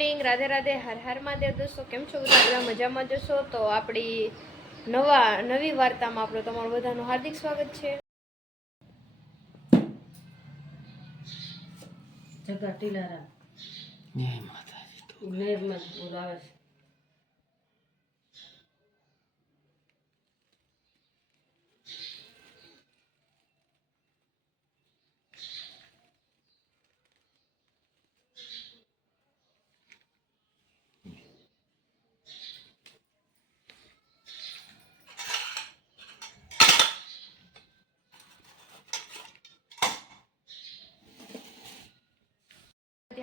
Morning Radhe Radhe Har Har Mahadev દોસ્તો કેમ છો બધા? બધા મજામાં જશો તો આપણી નવા નવી વાર્તામાં આપણું તમારું બધાનું હાર્દિક સ્વાગત છે. જગા ટીલારા જય માતાજી. બોલાવે છે.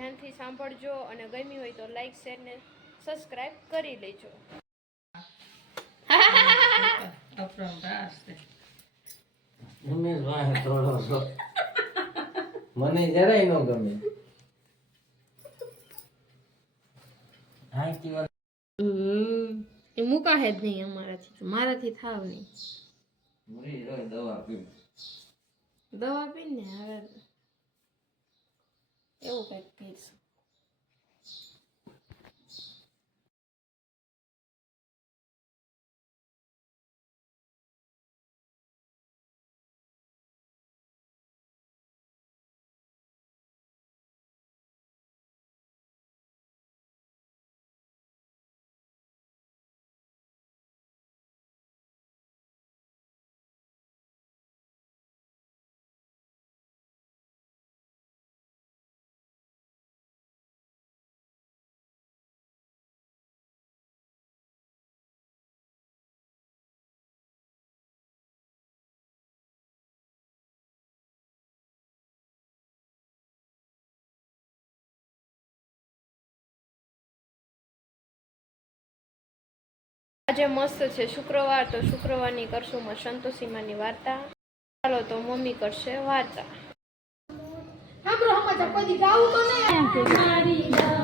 ધ્યાનથી સાંભળજો અને ગમી હોય તો લાઈક શેર ને સબસ્ક્રાઇબ કરી લેજો. મને જરાય ન ગમે. એ મુકાહે જ નહીં અમારાથી મારાથી થાવ નહીં. દવા પી દવા પીને હવે એવું કંઈક પીશું આજે મસ્ત છે. શુક્રવાર તો શુક્રવારની કરશું માં સંતોષીમાની વાર્તા. ચાલો તો મમ્મી કરશે વાર્તા. મહેનત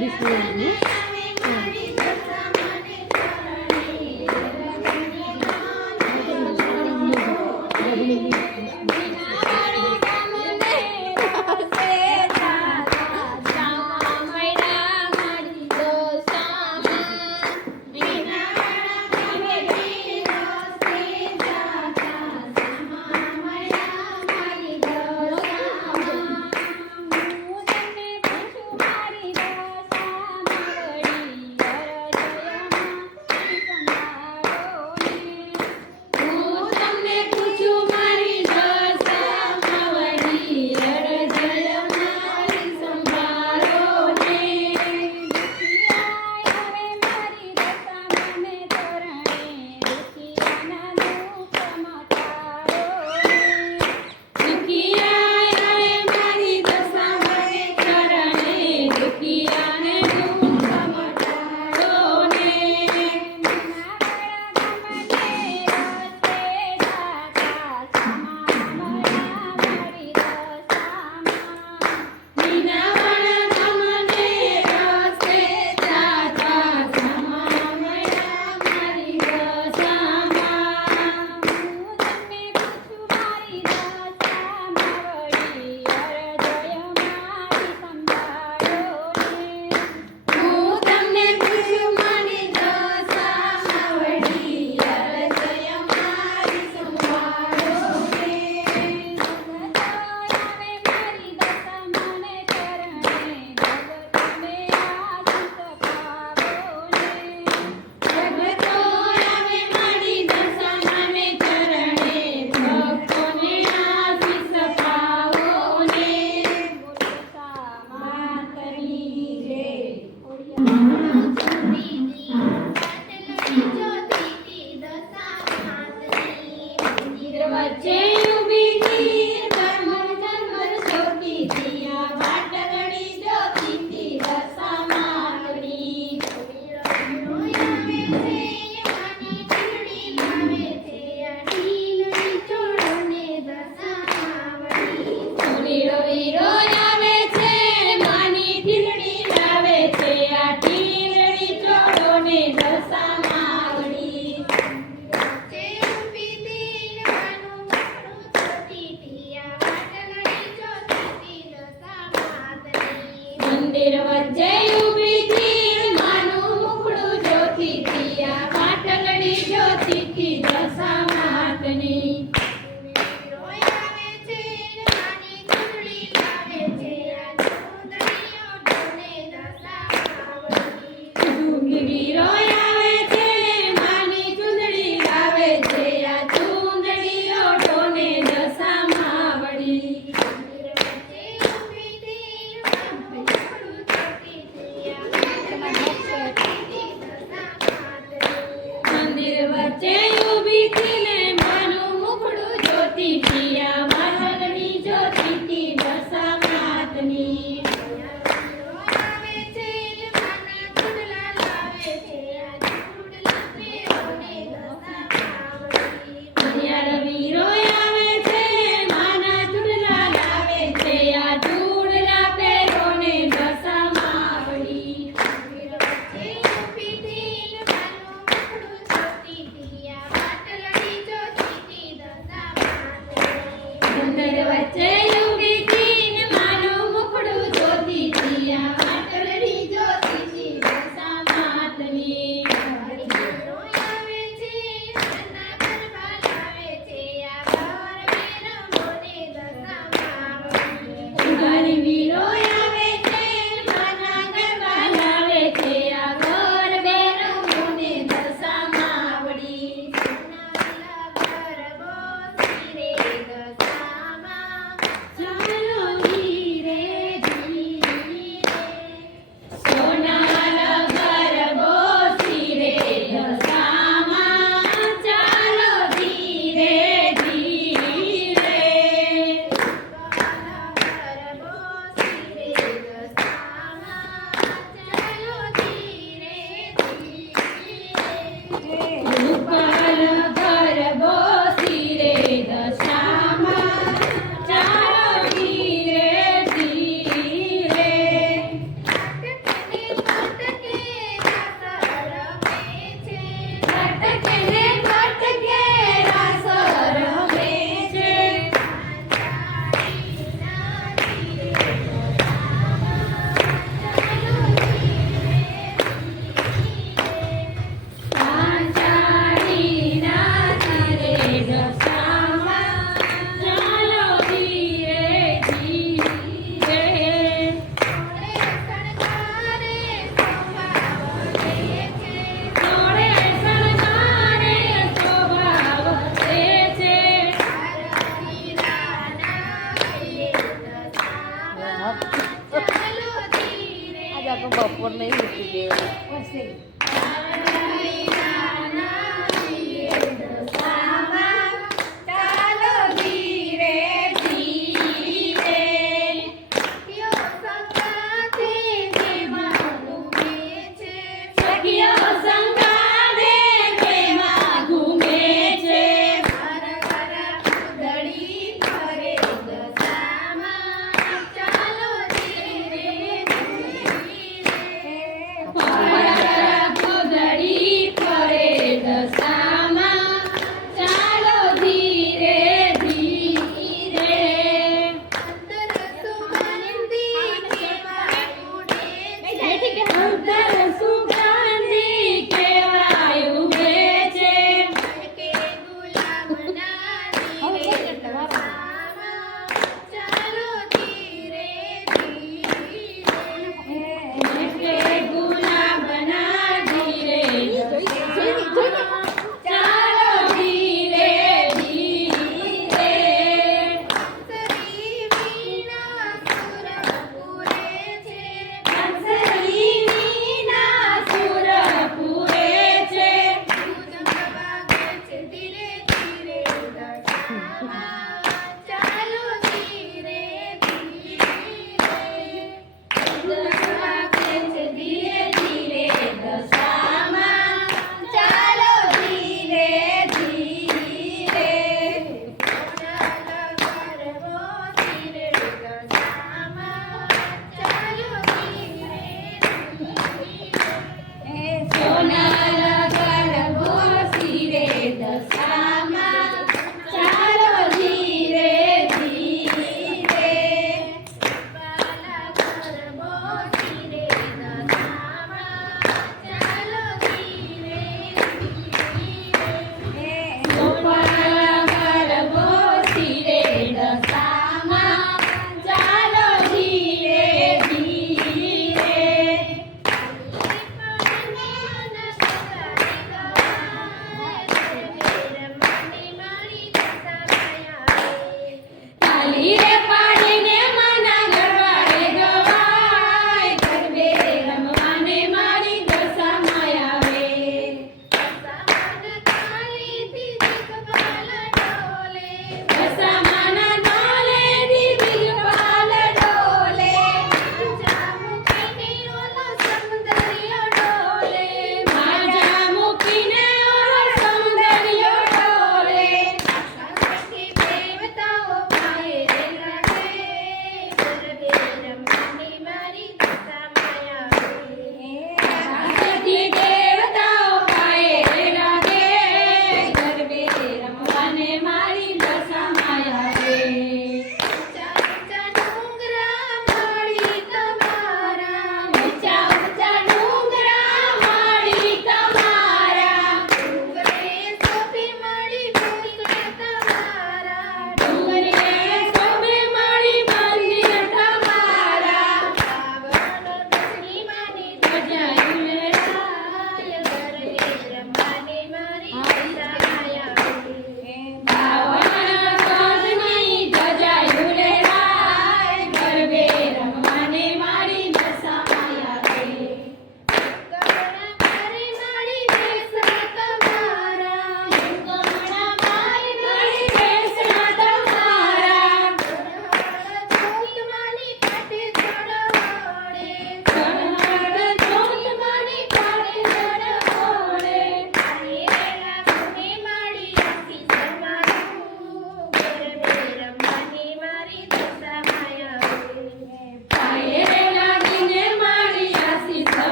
Bisa.